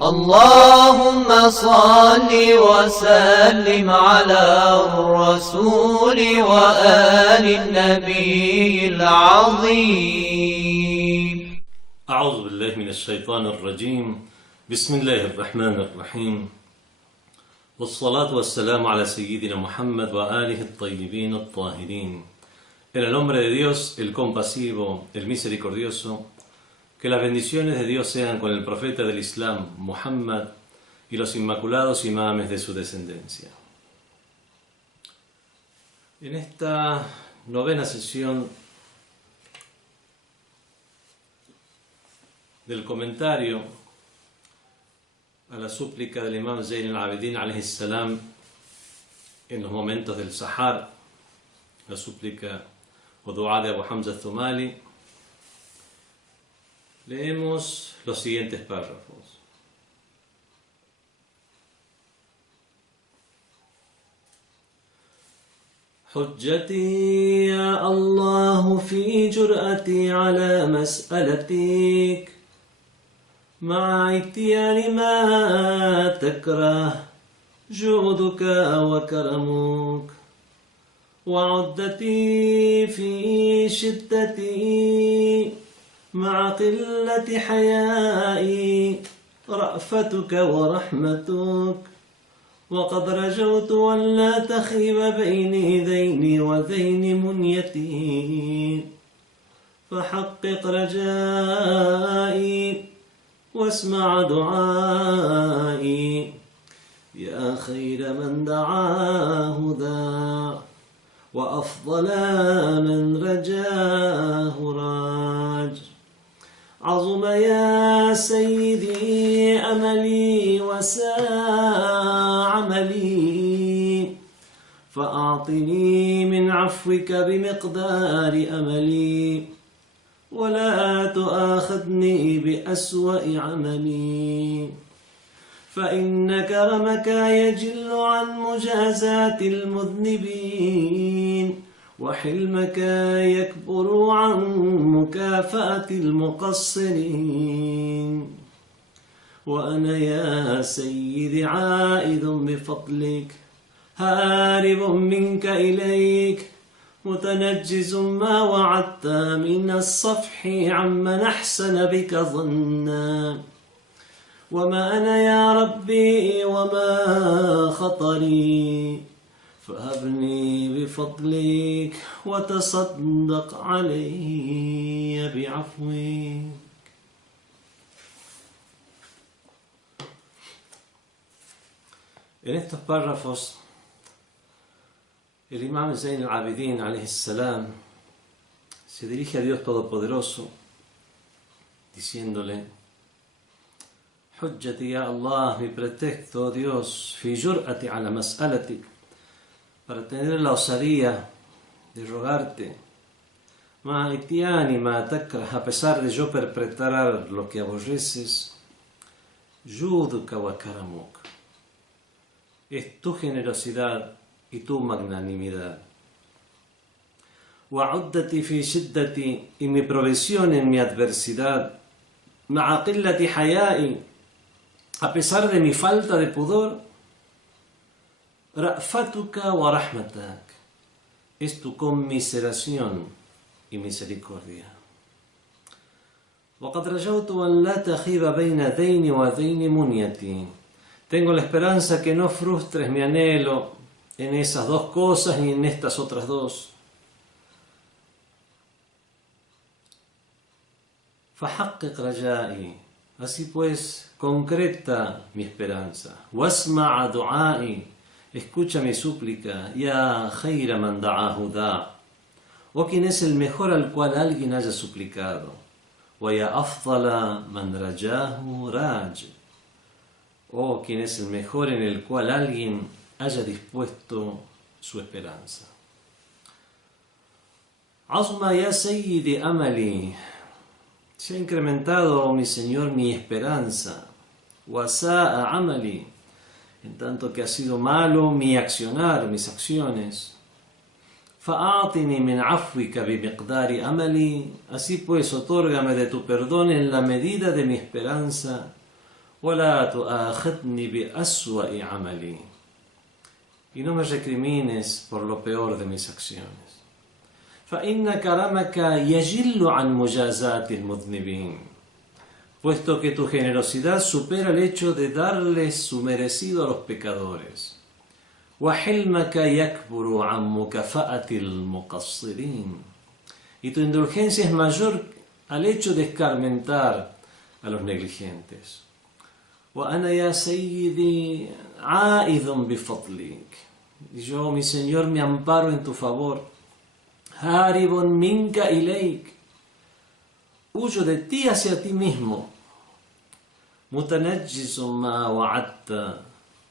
اللهم صل وسلم على الرسول وآل النبي العظيم. أعوذ بالله من الشيطان الرجيم. بسم الله الرحمن الرحيم. والصلاة والسلام على سيدنا Muhammad وآله الطيبين الطاهرين. En el nombre de Dios, el compasivo, el misericordioso, que las bendiciones de Dios sean con el profeta del Islam, Muhammad, y los inmaculados imames de su descendencia. En esta novena sesión del comentario a la súplica del Imam Zayn al-Abidin alayhi salam en los momentos del Sahar, la súplica o dua de Abu Hamza al-Thumali, leemos los siguientes párrafos. حجتي يا الله في جرأتي على مسألتك مع اتيان ما تكره جودك وكرمك وعدتي في شدتي مع قلة حيائي رأفتك ورحمتك وقد رجوت أن لا تخيب بيني ذيني وذين منيتي فحقق رجائي واسمع دعائي يا خير من دعاه ذا وأفضل من رجاه راج عظم يا سيدي أملي وساء عملي فأعطني من عفوك بمقدار أملي ولا تؤاخذني بأسوأ عملي فإن كرمك يجل عن مجازاة المذنبين وحلمك يكبر عن مكافأة المقصرين وأنا يا سيدي عائد بفضلك هارب منك إليك متنجز ما وعدت من الصفح عمن أحسن بك ظنا وما أنا يا ربي وما خطري فهبني بفضلك وتصدق علي بعفوك. En estos párrafos, el Imam Zayn al-Abidin alayhi salam se dirige a Dios Todopoderoso diciéndole: Hujjati ya Allah, mi pretexto, Dios, fi jur'ati ala mas'alatik, para tener la osadía de rogarte, ma itiani ma takrah, a pesar de yo perpetrar lo que aborreces, yuduka wa karamuk, es tu generosidad y tu magnanimidad. Wa'uddati fi shiddati, y mi provisión en mi adversidad, ma'a qillati haya'i, a pesar de mi falta de pudor, ra'fatuka wa rahmatak, es tu conmiseración y misericordia. وقد رجوت أن لا تخيب بين ذين وذين منيتي, tengo la esperanza que no frustres mi anhelo en esas dos cosas y en estas otras dos. فحقق رجائي, así pues concreta mi esperanza. واسمع دعائي, escucha mi súplica. Ya khayra man da'ahu da, o quien es el mejor al cual alguien haya suplicado. Wa ya afdala man rajahu raj, o quien es el mejor en el cual alguien haya dispuesto su esperanza. Azma ya sayyidi amali, se ha incrementado, mi Señor, mi esperanza. Wa sa'a amali, en tanto que ha sido malo mi accionar, mis acciones. فَأَعْطِنِي مِنْ عَفْوِكَ بِمِقْدَارِ أَمَلِي, así pues, otórgame de tu perdón en la medida de mi esperanza. ولا تؤاخذني بأسوأ عملي. Y no me recrimines por lo peor de mis acciones. فإن كرمك يجل عن مجازاة المذنبين. Puesto que tu generosidad supera el hecho de darles su merecido a los pecadores. وحلمك يكبر عن مكافأة المقصرين. Y tu indulgencia es mayor al hecho de escarmentar a los negligentes. وأنا يا سيدي عائذ بفضلك. Y yo, mi Señor, me amparo en tu favor. هارب منك إليك. Huyo de ti hacia ti mismo. متنجز ما وعدت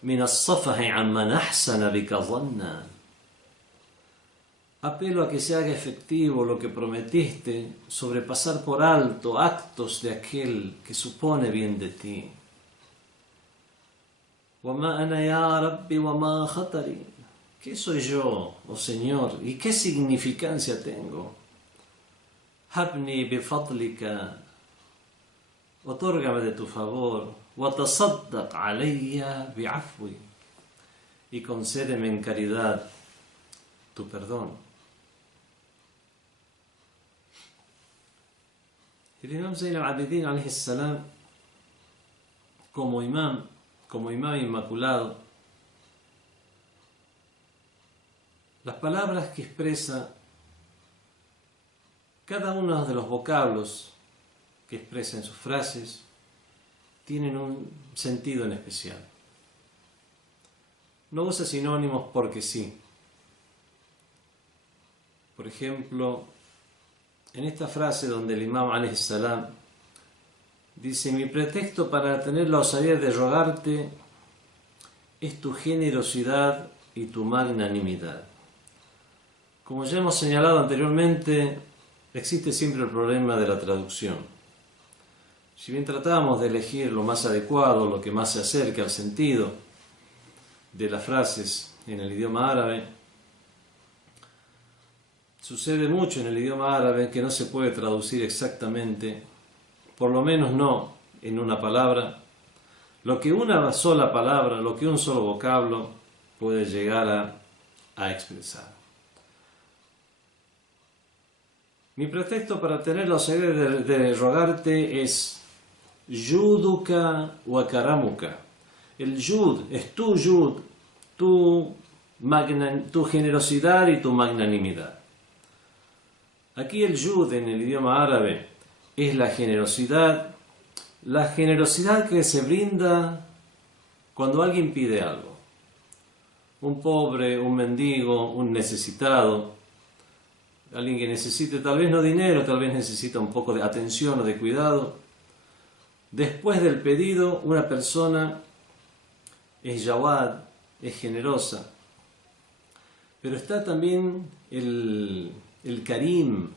من الصفح عمن أحسن بك ظنا. Apelo a que se haga efectivo lo que prometiste sobre pasar por alto actos de aquel que supone bien de ti. وما أنا يا ربي وما خطري. ¿Qué soy yo, oh Señor, y qué significancia tengo? Habni bifadlika. Otórgame de tu favor. وتصدق علي بعفوي. Y concédeme en caridad tu perdón. El Imam Zayn al-Abidin alayhi salam, como imam inmaculado, las palabras que expresa, cada uno de los vocablos que expresa en sus frases, tienen un sentido en especial. No usa sinónimos porque sí. Por ejemplo, en esta frase donde el Imam alayhi salam dice: mi pretexto para tener la osadía de rogarte es tu generosidad y tu magnanimidad. Como ya hemos señalado anteriormente, existe siempre el problema de la traducción. Si bien tratamos de elegir lo más adecuado, lo que más se acerque al sentido de las frases en el idioma árabe, sucede mucho en el idioma árabe que no se puede traducir exactamente, por lo menos no en una palabra, lo que una sola palabra, lo que un solo vocablo puede llegar a expresar. Mi pretexto para tener la osadía de rogarte es yuduka wa karamuka. El yud es tu yud, tu generosidad y tu magnanimidad. Aquí el yud en el idioma árabe es la generosidad que se brinda cuando alguien pide algo. Un pobre, un mendigo, un necesitado, alguien que necesite tal vez no dinero, tal vez necesita un poco de atención o de cuidado. Después del pedido, una persona es yawad, es generosa. Pero está también el karim,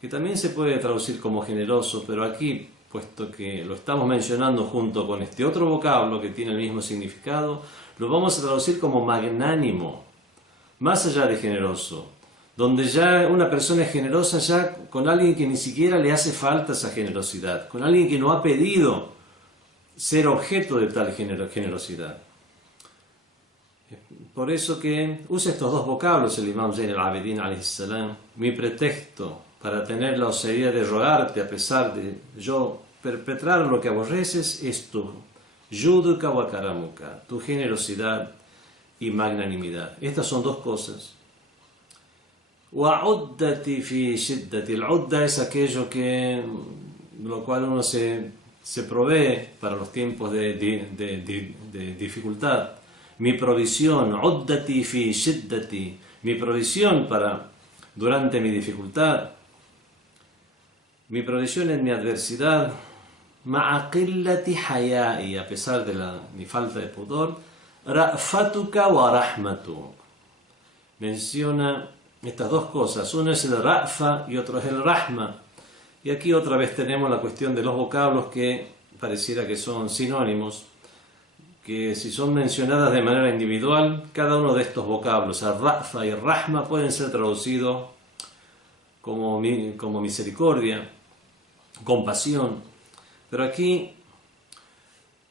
que también se puede traducir como generoso, pero aquí, puesto que lo estamos mencionando junto con este otro vocablo que tiene el mismo significado, lo vamos a traducir como magnánimo, más allá de generoso, donde ya una persona es generosa ya con alguien que ni siquiera le hace falta esa generosidad, con alguien que no ha pedido ser objeto de tal generosidad. Por eso que usa estos dos vocablos el Imam Zayn al-Abidin alayhi salam. Mi pretexto para tener la osadía de rogarte a pesar de yo perpetrar lo que aborreces es tu yuduka wa karamuka, tu generosidad y magnanimidad. Estas son dos cosas. وعدتي في شدتي. El udda es aquello que lo cual uno se provee para los tiempos de dificultad. Mi provisión, uddati fi shiddati, mi provisión durante mi dificultad, mi provisión en mi adversidad, ma'a qillati haya'i, a pesar de mi falta de pudor, ra'fatuka wa rahmatuk. Menciona estas dos cosas, uno es el ra'fa y otro es el rahma. Y aquí otra vez tenemos la cuestión de los vocablos que pareciera que son sinónimos, que si son mencionadas de manera individual, cada uno de estos vocablos, el ra'fa y el rahma, pueden ser traducidos como misericordia, compasión. Pero aquí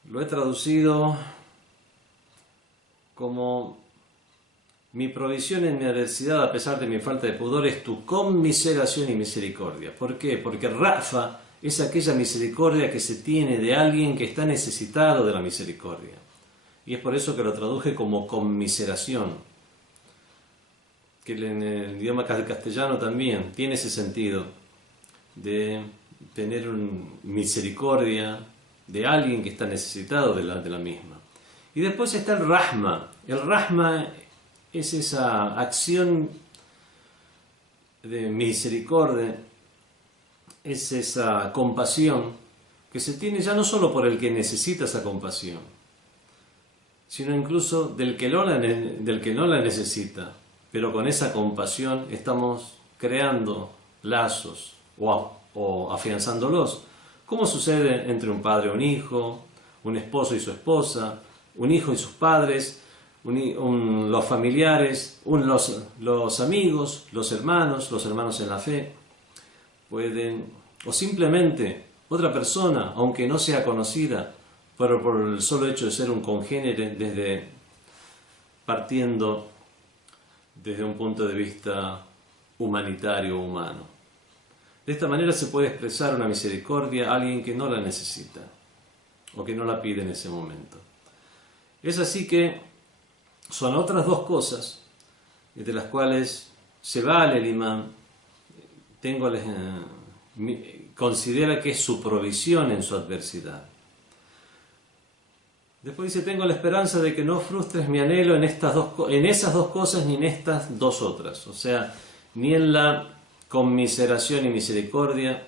lo he traducido como: mi provisión en mi adversidad, a pesar de mi falta de pudor, es tu conmiseración y misericordia. ¿Por qué? Porque Rafa es aquella misericordia que se tiene de alguien que está necesitado de la misericordia. Y es por eso que lo traduje como conmiseración, que en el idioma castellano también tiene ese sentido de tener misericordia de alguien que está necesitado de la misma. Y después está el Rahma. El Rahma es esa acción de misericordia, es esa compasión que se tiene ya no solo por el que necesita esa compasión, sino incluso del que no la necesita. Pero con esa compasión estamos creando lazos o afianzándolos, como sucede entre un padre y un hijo, un esposo y su esposa, un hijo y sus padres, los familiares, los amigos, los hermanos en la fe, o simplemente otra persona, aunque no sea conocida, pero por el solo hecho de ser un congénere, partiendo desde un punto de vista humanitario o humano. De esta manera se puede expresar una misericordia a alguien que no la necesita o que no la pide en ese momento. Es así que son otras dos cosas de las cuales se vale el imán, considera que es su provisión en su adversidad. Después dice: tengo la esperanza de que no frustres mi anhelo en esas dos cosas ni en estas dos otras. O sea, ni en la conmiseración y misericordia,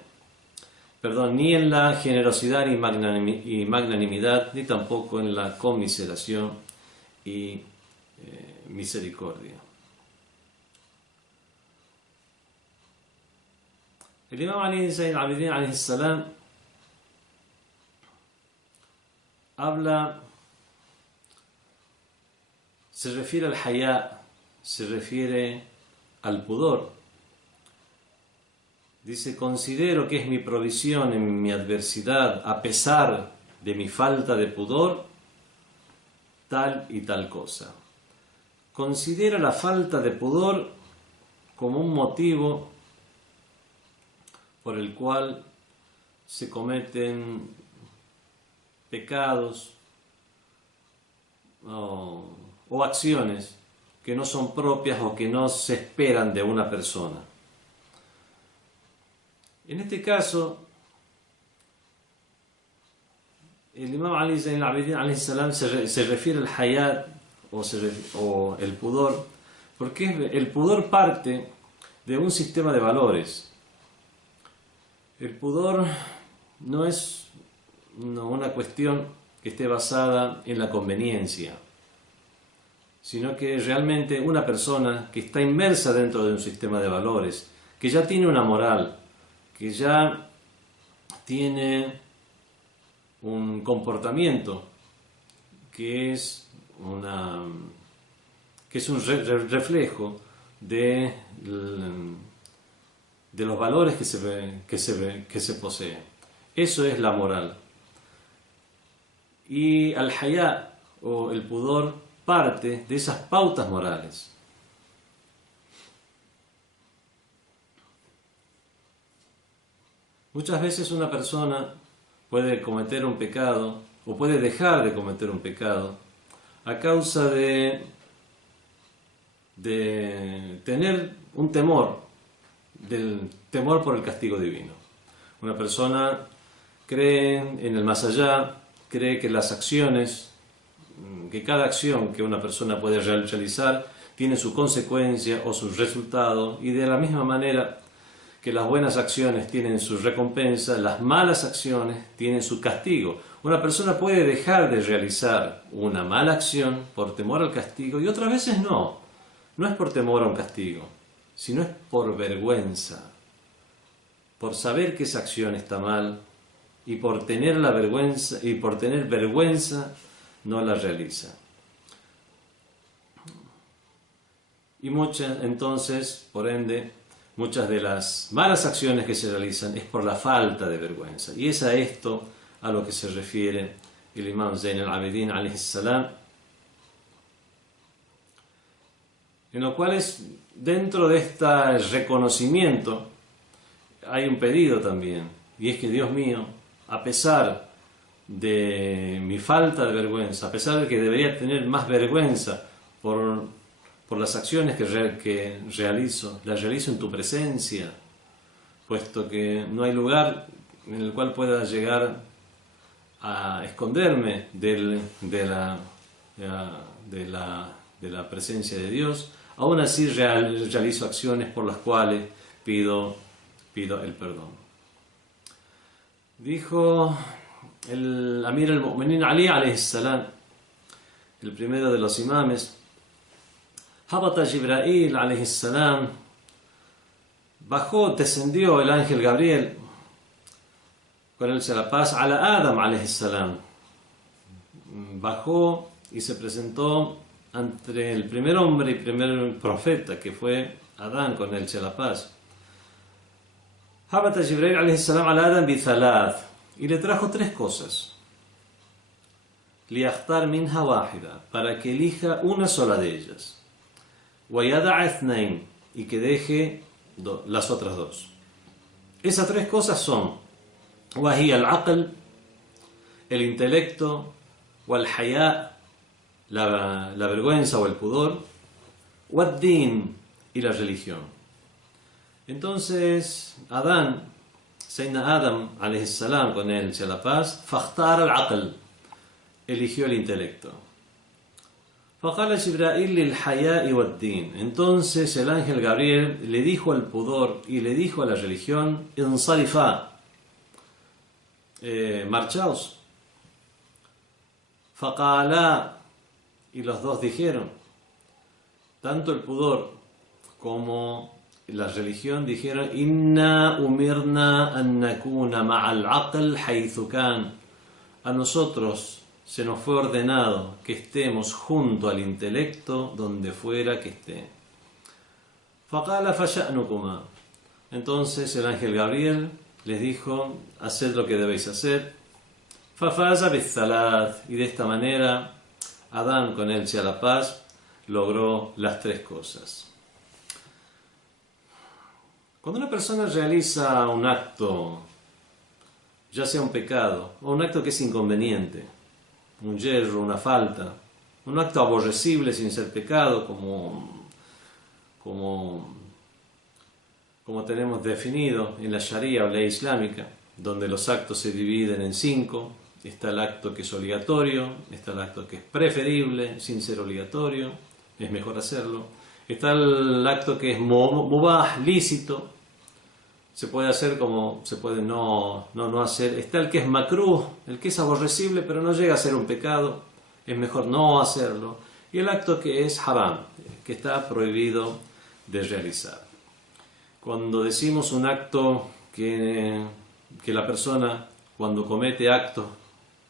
ni en la generosidad y magnanimidad, ni tampoco en la conmiseración y misericordia. El Imam Ali Zayn al-Abidin alayhi salam se refiere al hayá, se refiere al pudor. Dice: considero que es mi provisión en mi adversidad, a pesar de mi falta de pudor, tal y tal cosa. Considera la falta de pudor como un motivo por el cual se cometen pecados o acciones que no son propias o que no se esperan de una persona. En este caso, el Imam Ali Zayn al-Abidin alayhi salam se refiere al hayat o el pudor, porque el pudor parte de un sistema de valores. El pudor no es una cuestión que esté basada en la conveniencia, sino que realmente una persona que está inmersa dentro de un sistema de valores, que ya tiene una moral, que ya tiene un comportamiento que es un reflejo de los valores que se poseen. Eso es la moral. Y al hayá o el pudor parte de esas pautas morales. Muchas veces una persona puede cometer un pecado o puede dejar de cometer un pecado a causa de tener un temor, del temor por el castigo divino. Una persona cree en el más allá, cree que las acciones, que cada acción que una persona puede realizar tiene su consecuencia o su resultado, y de la misma manera que las buenas acciones tienen su recompensa, las malas acciones tienen su castigo. Una persona puede dejar de realizar una mala acción por temor al castigo y otras veces no. No es por temor a un castigo, sino es por vergüenza, por saber que esa acción está mal y por tener vergüenza no la realiza. Y entonces, por ende, muchas de las malas acciones que se realizan es por la falta de vergüenza. Y es a esto a lo que se refiere el Imam Zayn al-Abidin alayhi salam, en lo cual dentro de este reconocimiento hay un pedido también, y es que Dios mío, a pesar de mi falta de vergüenza, a pesar de que debería tener más vergüenza por las acciones que realizo, las realizo en tu presencia, puesto que no hay lugar en el cual pueda llegar a esconderme de la presencia de Dios. Aún así realizo acciones por las cuales pido el perdón. Dijo el Amir al-Mu'minin Ali alayhi salam, el primero de los imames, Habata Jibrail alayhi salam, descendió el ángel Gabriel, con él sea la paz, a la Adam alayhi salam. Bajó y se presentó ante el primer hombre y primer profeta, que fue Adán, con él sea la paz. Habata Jibrail alayhi salam a la Adam bithalath, y le trajo 3 cosas. Liyakhtar minha wahida, para que elija una sola de ellas. Wa yada'a ithnain, y que deje las otras 2. Esas 3 cosas son wahiya al-aql, el intelecto, wal-haya, la vergüenza o el pudor, wad-din, y la religión. Entonces Adán, Sayyidina Adam alayhi salam, con él sea la paz, fakhtar al-aql, eligió el intelecto. Faqala Jibrail lil-haya'i wad-din, entonces el ángel Gabriel le dijo al pudor y le dijo a la religión, insarifa, marchaos. Faqala, y los dos dijeron, tanto el pudor como la religión dijeron, inna umirna an nakuna ma'al aql haythu kan, a nosotros se nos fue ordenado que estemos junto al intelecto donde fuera que esté. Faqala fasha'nukuma, entonces el ángel Gabriel les dijo, haced lo que debéis hacer. Fafaza bithalat, y de esta manera Adán, con él sea la paz, logró las 3 cosas. Cuando una persona realiza un acto, ya sea un pecado o un acto que es inconveniente, un yerro, una falta, un acto aborrecible sin ser pecado, como tenemos definido en la Sharia o ley islámica, donde los actos se dividen en 5, está el acto que es obligatorio, está el acto que es preferible sin ser obligatorio, es mejor hacerlo, está el acto que es mubah, lícito, se puede hacer como se puede no hacer, está el que es makruh, el que es aborrecible pero no llega a ser un pecado, es mejor no hacerlo, y el acto que es haram, que está prohibido de realizar. Cuando decimos un acto que la persona, cuando comete actos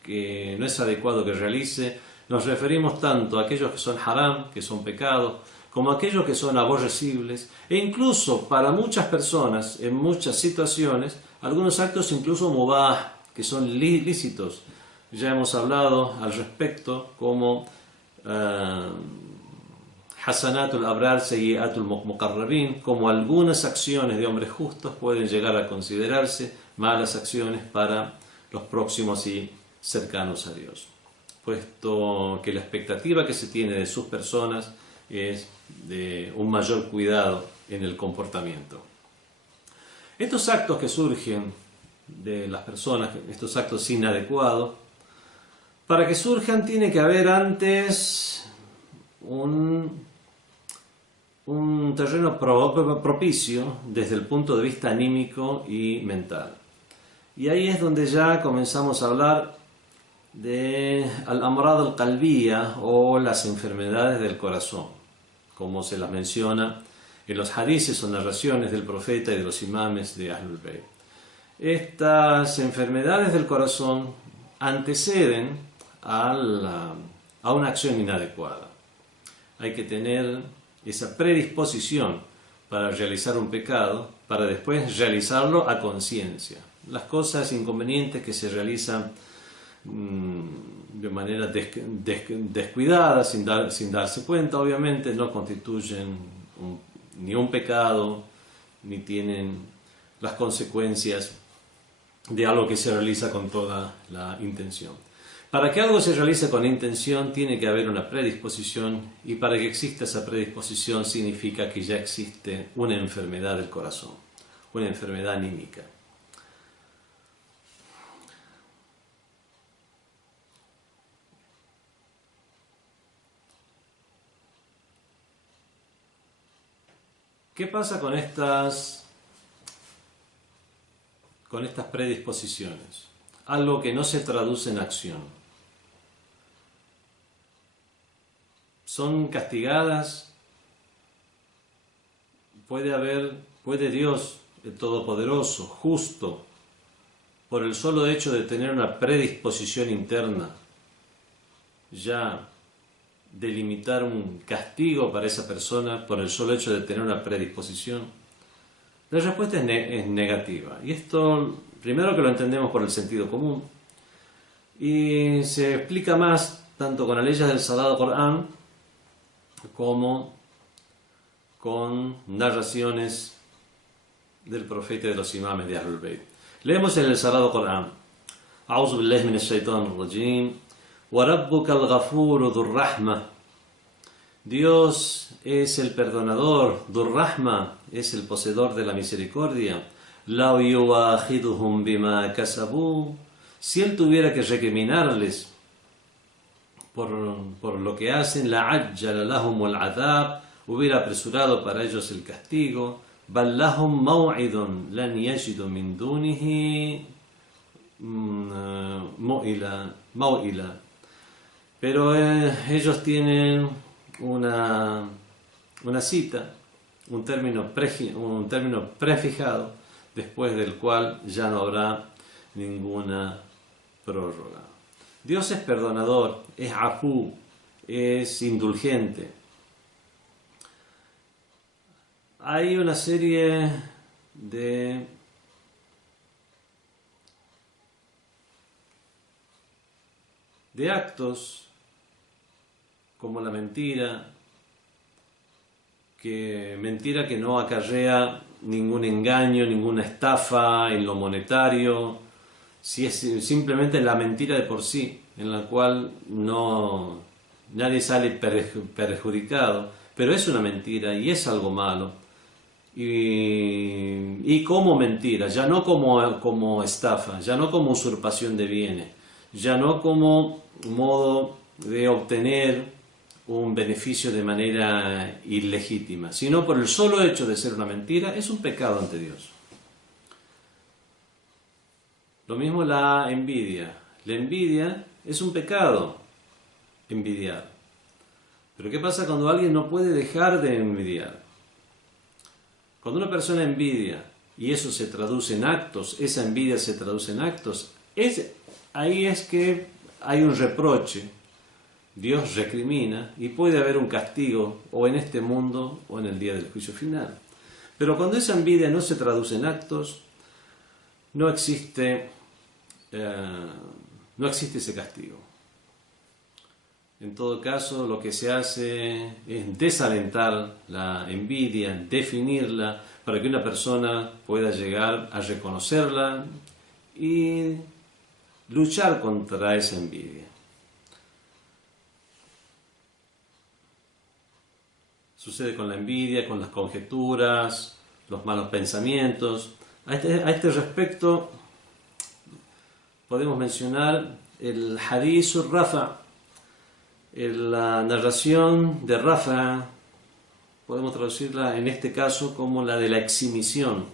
que no es adecuado que realice, nos referimos tanto a aquellos que son haram, que son pecados, como a aquellos que son aborrecibles, e incluso para muchas personas, en muchas situaciones, algunos actos incluso mubah, que son lícitos. Ya hemos hablado al respecto, como Hasanatul Abrar, Sayyiatul Muqarrabin, como algunas acciones de hombres justos pueden llegar a considerarse malas acciones para los próximos y cercanos a Dios, puesto que la expectativa que se tiene de sus personas es de un mayor cuidado en el comportamiento. Estos actos que surgen de las personas, estos actos inadecuados, para que surjan tiene que haber antes un terreno propicio desde el punto de vista anímico y mental. Y ahí es donde ya comenzamos a hablar de al-amrad al-qalbiyya, o las enfermedades del corazón, como se las menciona en los hadices o narraciones del profeta y de los imames de Ahlul Bayt. Estas enfermedades del corazón anteceden a una acción inadecuada. Hay que tener esa predisposición para realizar un pecado, para después realizarlo a conciencia. Las cosas inconvenientes que se realizan de manera descuidada, sin darse cuenta, obviamente, no constituyen ni un pecado, ni tienen las consecuencias de algo que se realiza con toda la intención. Para que algo se realice con intención tiene que haber una predisposición, y para que exista esa predisposición significa que ya existe una enfermedad del corazón, una enfermedad anímica. ¿Qué pasa con estas predisposiciones? Algo que no se traduce en acción. ¿Son castigadas? ¿Puede Dios, el Todopoderoso, justo, por el solo hecho de tener una predisposición interna, ya delimitar un castigo para esa persona por el solo hecho de tener una predisposición? La respuesta es negativa. Y esto, primero que lo entendemos por el sentido común, y se explica más tanto con las leyes del Sagrado Corán como con narraciones del profeta y de los imames de Ahlul Bayt. Leemos en el Sagrado Corán: A'udhu billahi minash shaitanir rajim. وَرَبُّكَ الْغَفُورُ ذُو الرَّحْمَةِ. Dios es el perdonador, Dhur Rahma es el poseedor de la misericordia. لَوْ يُوَاخِذُهُمْ بِمَا كَسَبُوا. Si Él tuviera que recriminarles por lo que hacen, لَعَجَّلَ لَهُمُ الْعَذَابِ, hubiera apresurado para ellos el castigo. بَلْ لَهُمْ مَوْعِدٌ لَنْ يَجِدُ مِنْ دُونِهِ موئلا. Pero ellos tienen una cita, un término prefijado, después del cual ya no habrá ninguna prórroga. Dios es perdonador, es afú, es indulgente. Hay una serie de actos como la mentira que no acarrea ningún engaño, ninguna estafa en lo monetario, si es simplemente la mentira de por sí, en la cual nadie sale perjudicado, pero es una mentira y es algo malo. Y como mentira, ya no como estafa, ya no como usurpación de bienes, ya no como modo de obtener un beneficio de manera ilegítima, sino por el solo hecho de ser una mentira, es un pecado ante Dios. Lo mismo la envidia. La envidia es un pecado, envidiar. Pero ¿qué pasa cuando alguien no puede dejar de envidiar? Cuando una persona envidia y eso se traduce en actos, esa envidia se traduce en actos, ahí es que hay un reproche. Dios recrimina y puede haber un castigo o en este mundo o en el día del juicio final. Pero cuando esa envidia no se traduce en actos, no existe ese castigo. En todo caso, lo que se hace es desalentar la envidia, definirla, para que una persona pueda llegar a reconocerla y luchar contra esa envidia. Sucede con la envidia, con las conjeturas, los malos pensamientos. A este respecto podemos mencionar el Hadith Rafa, la narración de Rafa, podemos traducirla en este caso como la de la exhibición.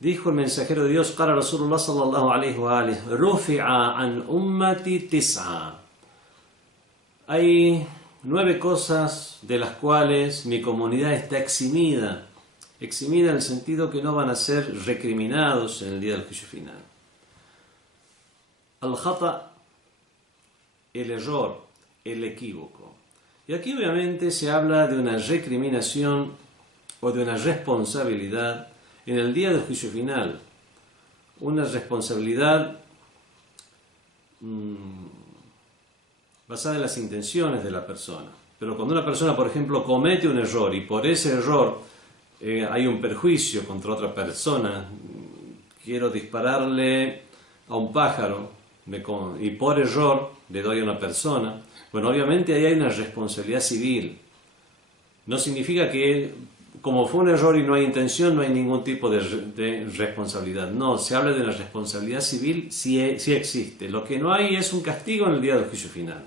Dijo el mensajero de Dios: Qala Rasulullah sallallahu alayhi wa alihi, rufi'a an ummati tis'a. Hay 9 cosas de las cuales mi comunidad está eximida en el sentido que no van a ser recriminados en el día del juicio final. Al-khata, el error, el equívoco. Y aquí obviamente se habla de una recriminación o de una responsabilidad en el día del juicio final. Una responsabilidad basada en las intenciones de la persona. Pero cuando una persona, por ejemplo, comete un error y por ese error hay un perjuicio contra otra persona, quiero dispararle a un pájaro y por error le doy a una persona, bueno, obviamente ahí hay una responsabilidad civil. No significa que como fue un error y no hay intención, no hay ningún tipo de responsabilidad. No, se habla de una responsabilidad civil si existe. Lo que no hay es un castigo en el día del juicio final.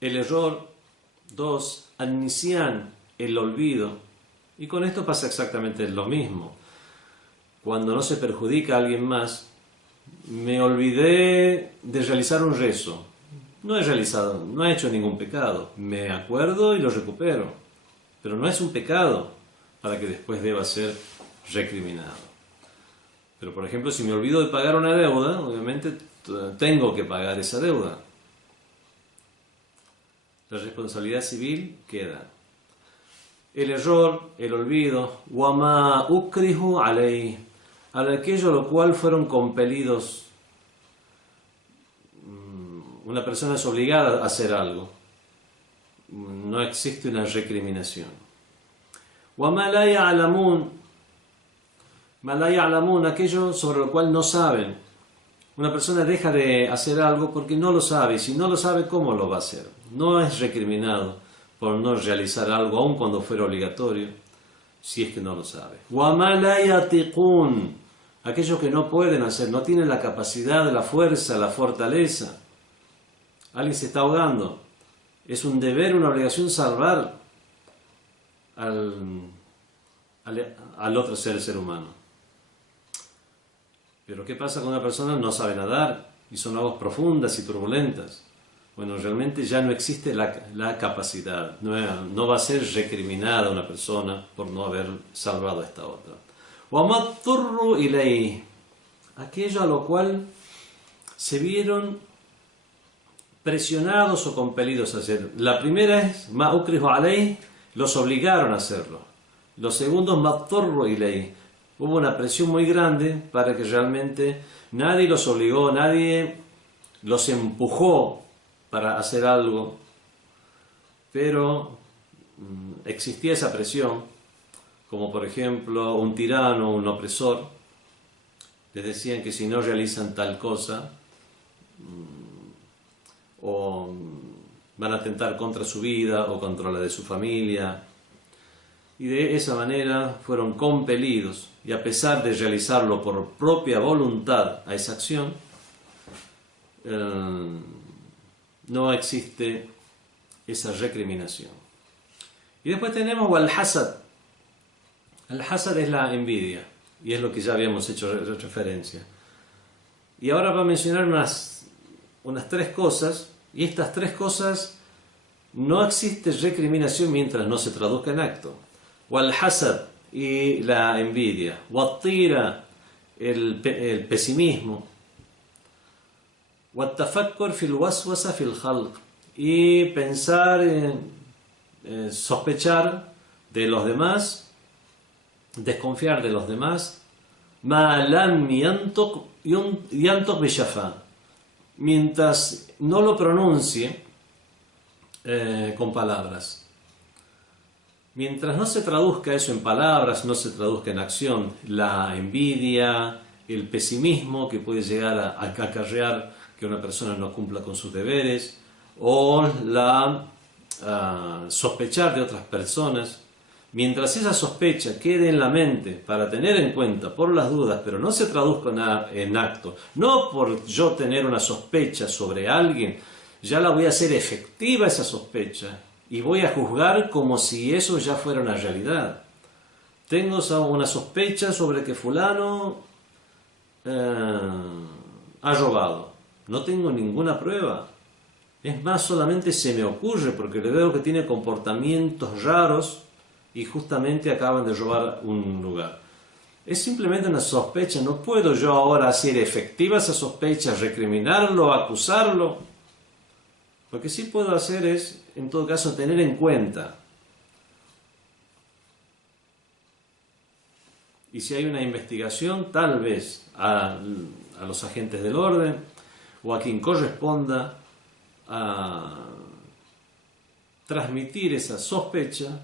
El error, 2, al-nisyan, el olvido. Y con esto pasa exactamente lo mismo. Cuando no se perjudica a alguien más, me olvidé de realizar un rezo. No he hecho ningún pecado. Me acuerdo y lo recupero. Pero no es un pecado para que después deba ser recriminado. Pero por ejemplo, si me olvido de pagar una deuda, obviamente tengo que pagar esa deuda. La responsabilidad civil queda. El error, el olvido, وَمَا أُكْرِهُ عَلَيْهِ, a aquello a lo cual fueron compelidos. Una persona es obligada a hacer algo. No existe una recriminación. وَمَا لَا يَعْلَمُونَ, مَا لَا يَعْلَمُونَ, aquello sobre lo cual no saben. Una persona deja de hacer algo porque no lo sabe. Y si no lo sabe, ¿cómo lo va a hacer? No es recriminado por no realizar algo, aun cuando fuera obligatorio, si es que no lo sabe. وَمَا لَا يَطِقُونَ, aquellos que no pueden hacer, no tienen la capacidad, la fuerza, la fortaleza. Alguien se está ahogando. Es un deber, una obligación salvar al otro ser humano. Pero ¿qué pasa cuando una persona no sabe nadar y son aguas profundas y turbulentas? Bueno, realmente ya no existe la capacidad. No va a ser recriminada una persona por no haber salvado a esta otra. وَمَا اضْطُرُّوا إِلَيْهِ, aquello a lo cual se vieron presionados o compelidos a hacer. La primera es مَا أُكْرِهُ عَلَيْهِ, los obligaron a hacerlo. Los segundos مَا اضْطُرُّوا إِلَيْهِ, hubo una presión muy grande para que realmente nadie los obligó, nadie los empujó para hacer algo, pero existía esa presión, como por ejemplo un tirano, un opresor, les decían que si no realizan tal cosa, o van a atentar contra su vida o contra la de su familia, y de esa manera fueron compelidos, y a pesar de realizarlo por propia voluntad a esa acción, no existe esa recriminación. Y después tenemos al-hasad. Al-hasad es la envidia, y es lo que ya habíamos hecho referencia. Y ahora va a mencionar unas 3 cosas, y estas 3 cosas no existe recriminación mientras no se traduzca en acto. Wal-hasad, y la envidia. Wat-tira, el pesimismo. Wat-tafakkur fil waswasa fil khalq, y pensar, sospechar de los demás, desconfiar de los demás. Ma lam yantuq bishafa, mientras no lo pronuncie con palabras. Mientras no se traduzca eso en palabras, no se traduzca en acción, la envidia, el pesimismo que puede llegar a acarrear que una persona no cumpla con sus deberes, o sospechar de otras personas, mientras esa sospecha quede en la mente para tener en cuenta por las dudas, pero no se traduzca en acto, no por yo tener una sospecha sobre alguien, ya la voy a hacer efectiva esa sospecha, y voy a juzgar como si eso ya fuera una realidad. Tengo una sospecha sobre que fulano ha robado. No tengo ninguna prueba. Es más, solamente se me ocurre porque le veo que tiene comportamientos raros y justamente acaban de robar un lugar. Es simplemente una sospecha. No puedo yo ahora hacer efectiva esa sospecha, recriminarlo, acusarlo. Lo que sí puedo hacer es, en todo caso, tener en cuenta. Y si hay una investigación, tal vez a los agentes del orden o a quien corresponda a transmitir esa sospecha,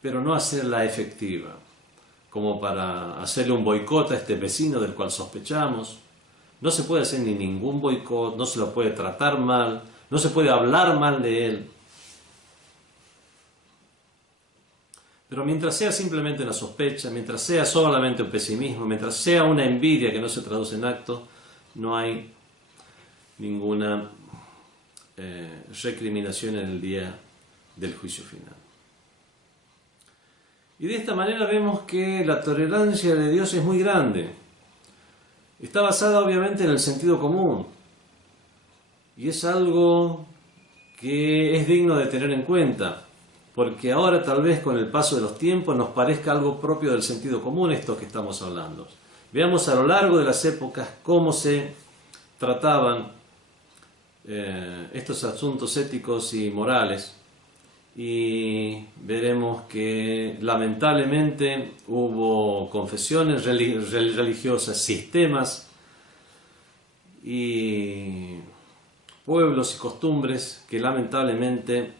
pero no hacerla efectiva, como para hacerle un boicot a este vecino del cual sospechamos. No se puede hacer ni ningún boicot, no se lo puede tratar mal, no se puede hablar mal de él. Pero mientras sea simplemente una sospecha, mientras sea solamente un pesimismo, mientras sea una envidia que no se traduce en acto, no hay ninguna recriminación en el día del juicio final. Y de esta manera vemos que la tolerancia de Dios es muy grande. Está basada obviamente en el sentido común. Y es algo que es digno de tener en cuenta. Porque ahora tal vez con el paso de los tiempos nos parezca algo propio del sentido común esto que estamos hablando. Veamos a lo largo de las épocas cómo se trataban estos asuntos éticos y morales. Y veremos que lamentablemente hubo confesiones religiosas, sistemas y pueblos y costumbres que lamentablemente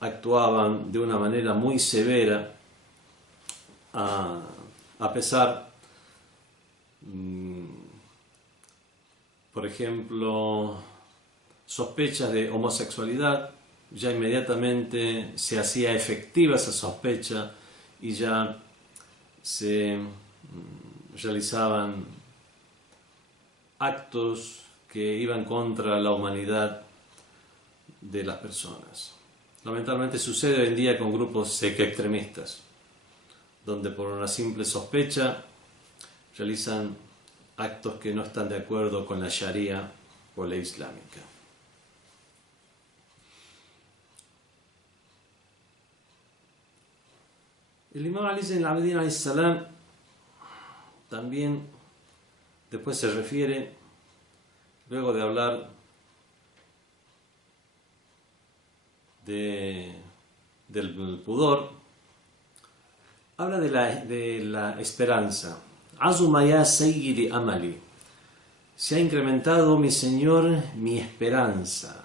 actuaban de una manera muy severa a pesar, por ejemplo, sospechas de homosexualidad. Ya inmediatamente se hacía efectiva esa sospecha y ya se realizaban actos que iban contra la humanidad de las personas. Lamentablemente sucede hoy en día con grupos extremistas, donde por una simple sospecha realizan actos que no están de acuerdo con la Sharia o ley islámica. El Imam Ali Zayn al-Abidin alayhi salam también después se refiere, luego de hablar del pudor, habla de la esperanza. Azuma ya sayyidi amali. Se ha incrementado, mi Señor, mi esperanza.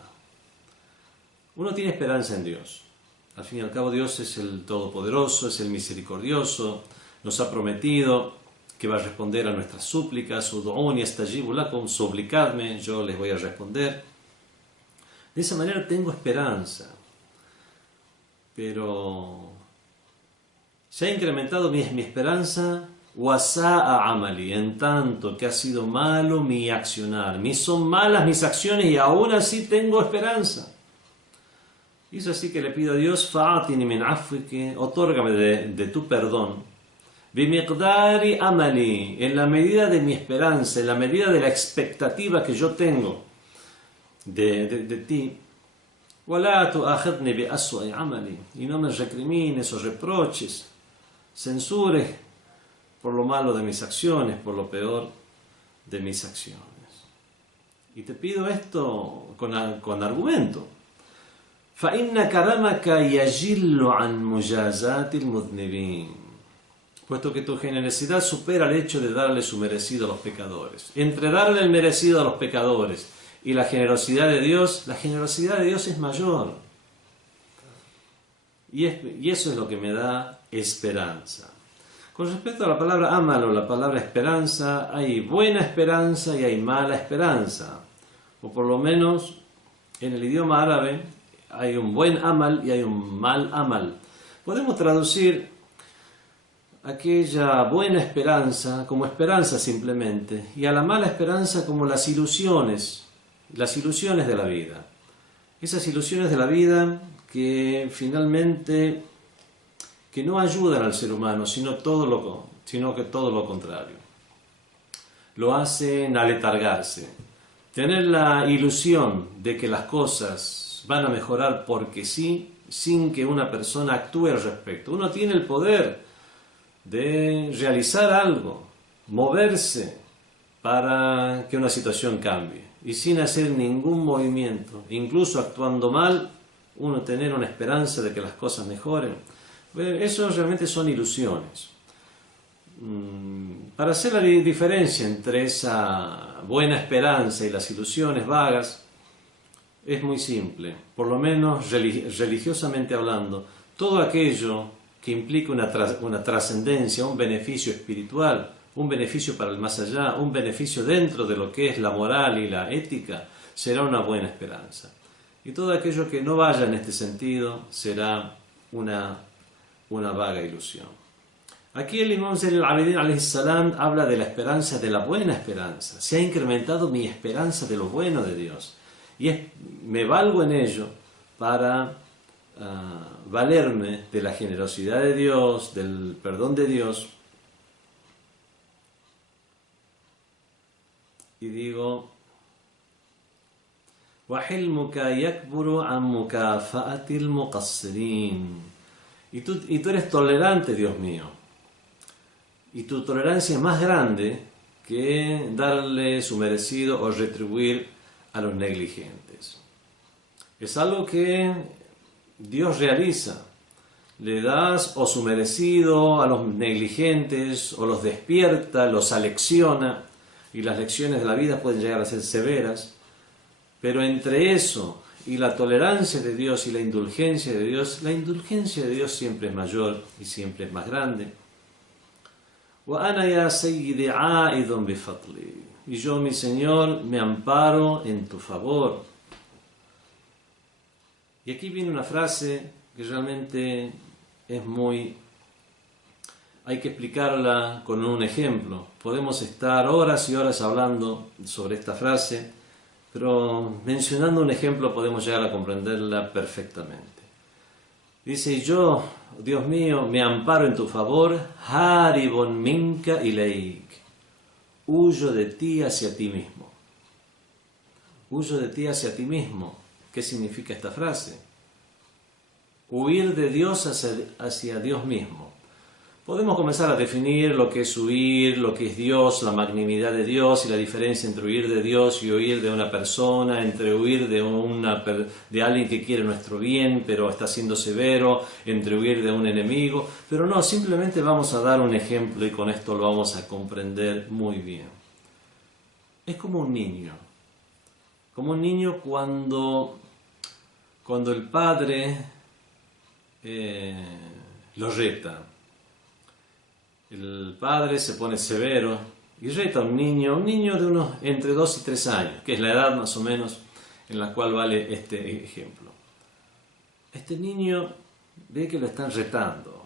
Uno tiene esperanza en Dios. Al fin y al cabo Dios es el Todopoderoso, es el Misericordioso, nos ha prometido que va a responder a nuestras súplicas, ud'uni astajibu lakum, suplicadme, yo les voy a responder. De esa manera tengo esperanza, pero se ha incrementado mi esperanza, wasa'a amali, en tanto que ha sido malo mi accionar, son malas mis acciones y aún así tengo esperanza. Y es así que le pido a Dios, fa'atini min afwiki, otórgame de tu perdón, bimiqdari amali, en la medida de mi esperanza, en la medida de la expectativa que yo tengo de ti, wala tu'akhidni bi aswa'i amali, y no me recrimines o reproches, censures por lo malo de mis acciones, por lo peor de mis acciones. Y te pido esto con argumento. فَإِنَّ كَرَمَكَ يَجِلُّ عَنْ مُجَازَاتِ الْمُذْنِبِينَ, puesto que tu generosidad supera el hecho de darle su merecido a los pecadores. Entre darle el merecido a los pecadores y la generosidad de Dios es mayor. Y eso es lo que me da esperanza. Con respecto a la palabra amal o la palabra esperanza, hay buena esperanza y hay mala esperanza. O por lo menos en el idioma árabe hay un buen amal y hay un mal amal. Podemos traducir aquella buena esperanza como esperanza simplemente, y a la mala esperanza como las ilusiones de la vida. Esas ilusiones de la vida que finalmente que no ayudan al ser humano, sino que todo lo contrario. Lo hacen aletargarse. Tener la ilusión de que las cosas van a mejorar porque sí, sin que una persona actúe al respecto. Uno tiene el poder de realizar algo, moverse para que una situación cambie. Y sin hacer ningún movimiento, incluso actuando mal, uno tener una esperanza de que las cosas mejoren. Eso realmente son ilusiones. para hacer la diferencia entre esa buena esperanza y las ilusiones vagas, es muy simple. Por lo menos religiosamente hablando, todo aquello que implica una trascendencia, un beneficio espiritual, un beneficio para el más allá, un beneficio dentro de lo que es la moral y la ética, será una buena esperanza. Y todo aquello que no vaya en este sentido será una vaga ilusión. Aquí el Imam Zayn al-Abidin alayhi salam habla de la esperanza, de la buena esperanza. Se ha incrementado mi esperanza de lo bueno de Dios. Y me valgo en ello para valerme de la generosidad de Dios, del perdón de Dios. Y digo, وَحِلْمُكَ يَكْبُرُ عَنْ مُكَافَأَةِ الْمُقَصِّرِينَ. Y tú eres tolerante, Dios mío. Y tu tolerancia es más grande que darle su merecido o retribuir a los negligentes. Es algo que Dios realiza. Le das o su merecido a los negligentes, o los despierta, los alecciona, y las lecciones de la vida pueden llegar a ser severas, pero entre eso y la tolerancia de Dios y la indulgencia de Dios siempre es mayor y siempre es más grande. وَأَنَا يَا سَيِّدِ عَائِدٌ بِفَضْلِي. Y yo, mi Señor, me amparo en tu favor. Y aquí viene una frase que realmente es muy... hay que explicarla con un ejemplo. Podemos estar horas y horas hablando sobre esta frase, pero mencionando un ejemplo podemos llegar a comprenderla perfectamente. Dice, yo, Dios mío, me amparo en tu favor, haribun minka ileik. Huyo de ti hacia ti mismo. Huyo de ti hacia ti mismo. ¿Qué significa esta frase? Huir de Dios hacia Dios mismo. Podemos comenzar a definir lo que es huir, lo que es Dios, la magnanimidad de Dios y la diferencia entre huir de Dios y huir de una persona, entre huir de alguien que quiere nuestro bien pero está siendo severo, entre huir de un enemigo. Pero no, simplemente vamos a dar un ejemplo y con esto lo vamos a comprender muy bien. Es como un niño cuando el padre lo reta. El padre se pone severo y reta a un niño de unos entre 2 y 3 años, que es la edad más o menos en la cual vale este ejemplo. Este niño ve que lo están retando,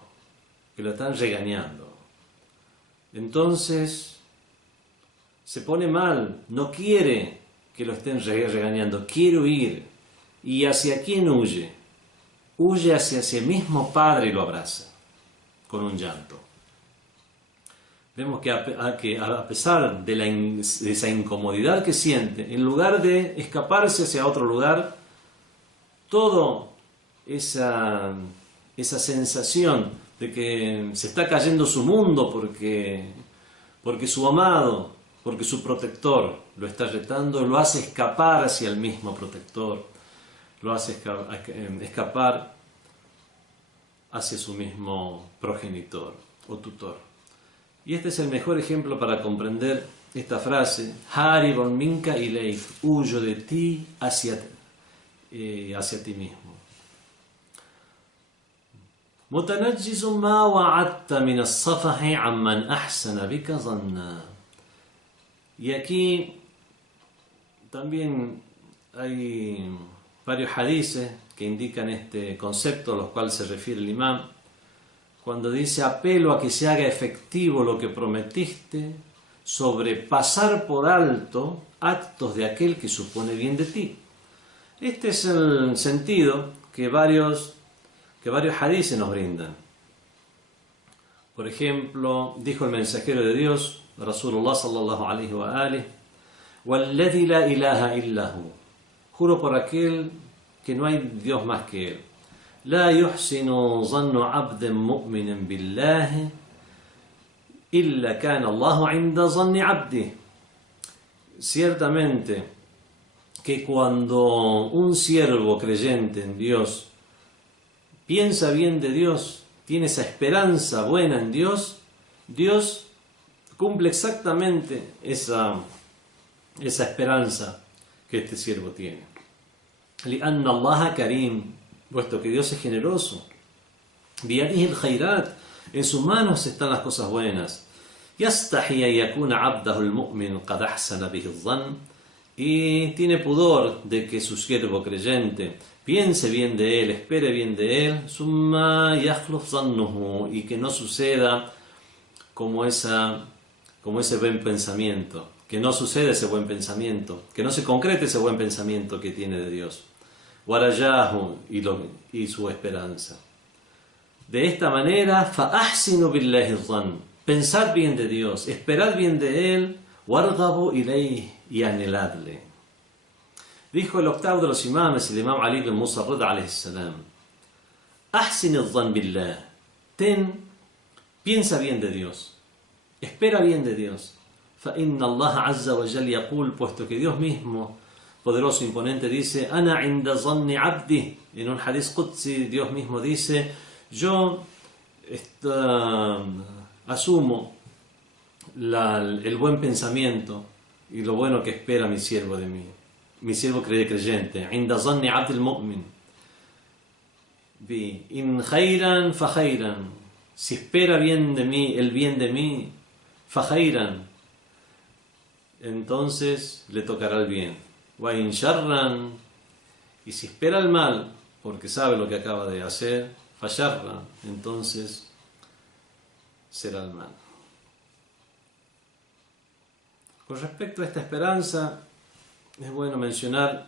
que lo están regañando. Entonces se pone mal, no quiere que lo estén regañando, quiere huir. ¿Y hacia quién huye? Huye hacia ese mismo padre y lo abraza con un llanto. Vemos que a pesar de esa incomodidad que siente, en lugar de escaparse hacia otro lugar, toda esa sensación de que se está cayendo su mundo porque su amado, porque su protector lo está retando, lo hace escapar hacia el mismo protector, lo hace escapar hacia su mismo progenitor o tutor. Y este es el mejor ejemplo para comprender esta frase, haribun minka ileik, huyo de ti hacia ti mismo. Mutanajjizun ma wa'adta min as-safahi amman ahsana bika zanna. Y aquí también hay varios hadices que indican este concepto a los cuales se refiere el imam. Cuando dice, apelo a que se haga efectivo lo que prometiste sobre pasar por alto actos de aquel que supone bien de ti. Este es el sentido que varios hadices nos brindan. Por ejemplo, dijo el mensajero de Dios, Rasulullah sallallahu alaihi wa alihi, وَالَّذِي لَا إِلَهَ إِلَّا هُ. Juro por aquel que no hay Dios más que él. لا يحسن ظن عبد مؤمن بالله إلا كان الله عند ظن عبده. Ciertamente que cuando un siervo creyente en Dios piensa bien de Dios, tiene esa esperanza buena en Dios, Dios cumple exactamente esa esperanza que este siervo tiene. لأن الله كريم, puesto que Dios es generoso. بيده الخيرات, en sus manos están las cosas buenas. يستحي أن يكون عبده المؤمن قد أحسن به الظن, y tiene pudor de que su siervo creyente piense bien de él, espere bien de él, ثم يخلف ظنه, y que no suceda como ese buen pensamiento, que no sucede ese buen pensamiento, que no se concrete ese buen pensamiento que tiene de Dios. وَرَجَاهُ, y su esperanza. De esta manera, فَأَحْسِنُوا بِاللَّهِ الظَّنِّ, pensad bien de Dios, esperad bien de Él, وَارْغَبُوا إِلَيْهِ, y anheladle. Dijo el octavo de los imames, el imam Ali ibn Musa ar-Ridha alayhi salam: أَحْسِنِ الظَّنِّ بِاللَّهِ, piensa bien de Dios, espera bien de Dios. فَإِنَّ اللَّهَ عَزَّ وَجَلَّ يَقُولُ, puesto que Dios mismo, poderoso e imponente, dice: أَنَا عِنْدَ ظَنِّ عَبْدِي. En un hadith qudsi, Dios mismo dice: yo asumo el buen pensamiento y lo bueno que espera mi siervo de mí, mi siervo creyente. عِنْدَ ظَنِّ عَبْدِ الْمُؤْمِنِ بِي إِنْ خَيْرًا فَخَيْرًا, si espera bien de mí, el bien de mí, فَخَيْرًا, entonces le tocará el bien. وَإِنْ شَرًّا, y si espera el mal, porque sabe lo que acaba de hacer, فَشَرًّا, entonces será el mal. Con respecto a esta esperanza, es bueno mencionar,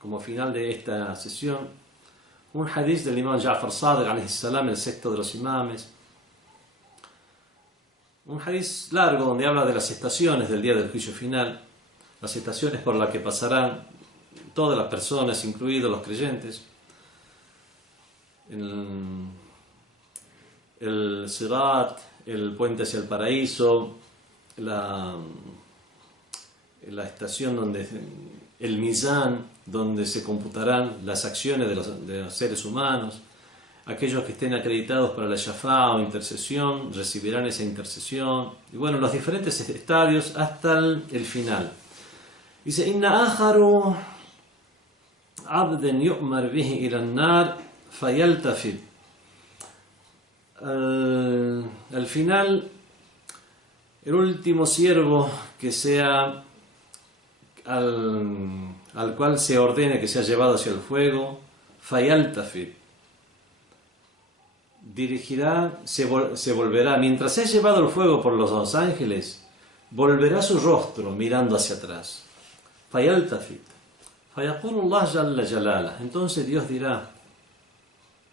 como final de esta sesión, un hadith del imam Ja'far Sadiq alayhi salam, el sexto de los imames. Un hadith largo donde habla de las estaciones del día del juicio final, las estaciones por las que pasarán todas las personas, incluidos los creyentes. El Sirat, el puente hacia el paraíso, la estación donde el Mizan, donde se computarán las acciones de los seres humanos. Aquellos que estén acreditados para la Shafa'a o intercesión recibirán esa intercesión. Y bueno, los diferentes estadios hasta el final. Dice: Inna akharu abden yu'mar bihi ila an-nar fayaltafid. Al final, el último siervo que sea al cual se ordene que sea llevado hacia el fuego, fayaltafid, dirigirá, se volverá, mientras es llevado al fuego por los dos ángeles, volverá su rostro mirando hacia atrás. Fayaltafid, fayaqulu Allah jalla jalala, entonces Dios dirá: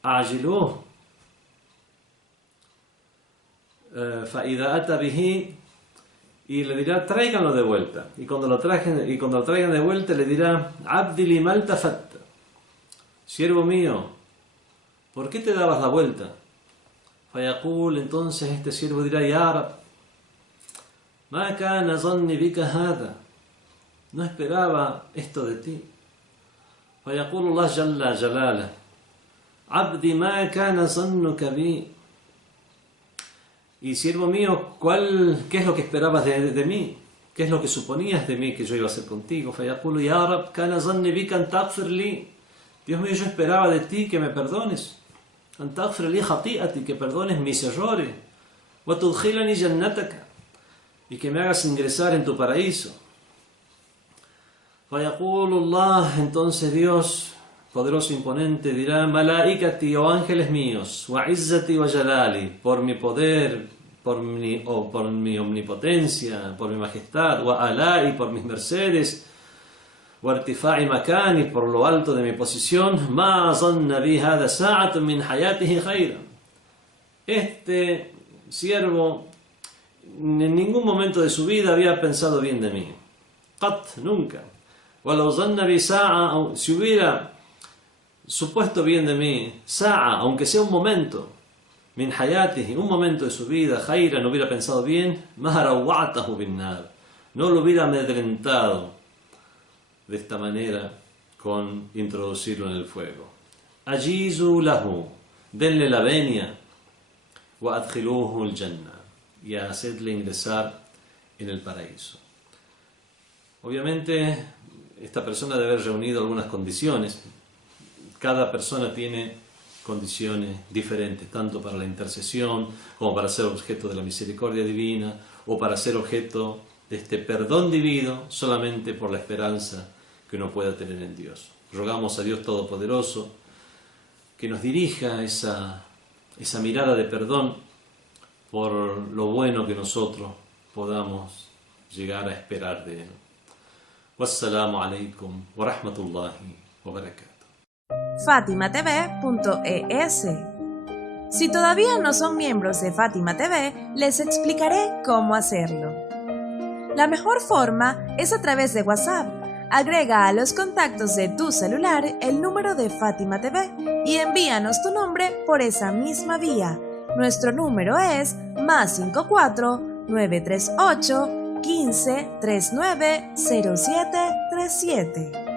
ajiluh, fa'idha ata bihi, y le dirá: tráiganlo de vuelta. Y cuando lo traigan de vuelta, le dirá: abdi limal tafatta, siervo mío, ¿por qué te dabas la vuelta? Fayaqul, entonces este siervo dirá: ya Rab, ma kana zanni bika hada, no esperaba esto de ti. Fayaqul Allah jalla jalala: abdi ma kana zannuka bi, y siervo mío, ¿qué es lo que esperabas de mí? ¿Qué es lo que suponías de mí que yo iba a hacer contigo? Fayaqulu: ya Rab, kana zanni bika an taghfir li, Dios mío, yo esperaba de ti que me perdones. An taghfir li khati'ati, que perdones mis errores. Wa tudkhilani jannataka, y que me hagas ingresar en tu paraíso. Fayaqulu Allah, entonces Dios, poderoso e imponente, dirá: malaikati, o ángeles míos, wa izzati wa jalali, por mi poder, por mi omnipotencia, por mi majestad, wa alai, por mis mercedes, wa irtifa'i makani, por lo alto de mi posición, ma zanna bi hada sa'atun min hayatihi khayran. Este siervo en ningún momento de su vida había pensado bien de mí. Qat, nunca. Walau zanna bi sa'a, si hubiera supuesto bien de mí, sa'a, aunque sea un momento, min hayatihi, un momento de su vida, khayran, no hubiera pensado bien, ma rawa'tahu bin nar, no lo hubiera amedrentado de esta manera con introducirlo en el fuego. Ajizu lahu, denle la venia. وَأَدْخِلُوهُ الْجَنَّةِ, y a hacerle ingresar en el paraíso. Obviamente, esta persona debe haber reunido algunas condiciones. Cada persona tiene condiciones diferentes, tanto para la intercesión, como para ser objeto de la misericordia divina, o para ser objeto de este perdón divino, solamente por la esperanza que uno pueda tener en Dios. Rogamos a Dios Todopoderoso que nos dirija esa mirada de perdón por lo bueno que nosotros podamos llegar a esperar de Él. Wassalamu alaikum wa rahmatullahi wa barakatuh. FatimaTV.es. Si todavía no son miembros de Fátima TV, les explicaré cómo hacerlo. La mejor forma es a través de WhatsApp. Agrega a los contactos de tu celular el número de Fátima TV y envíanos tu nombre por esa misma vía. Nuestro número es +54 938 15 39 07 37.